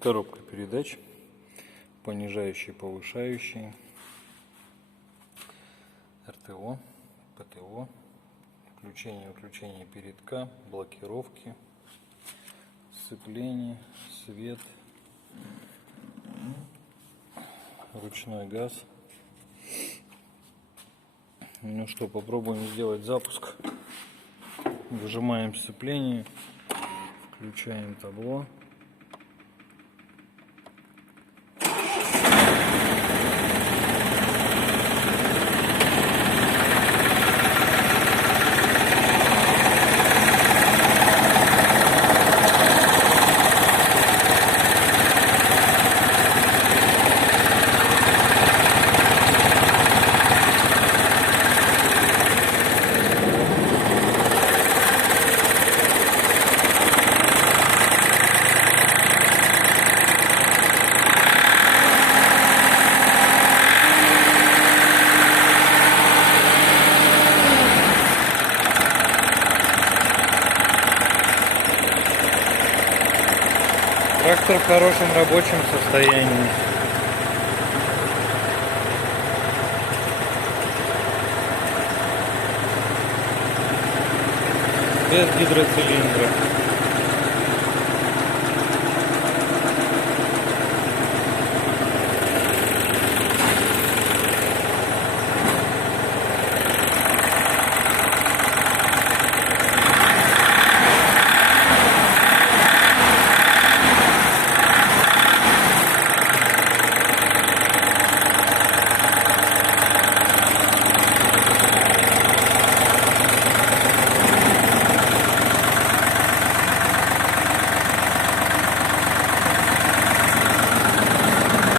Коробка передач, понижающий, повышающий, РТО, ПТО, включение-выключение передка, блокировки, сцепление, свет, ручной газ. Ну что, попробуем сделать запуск. Выжимаем сцепление, включаем табло. Трактор в хорошем рабочем состоянии. Без гидроцилиндра.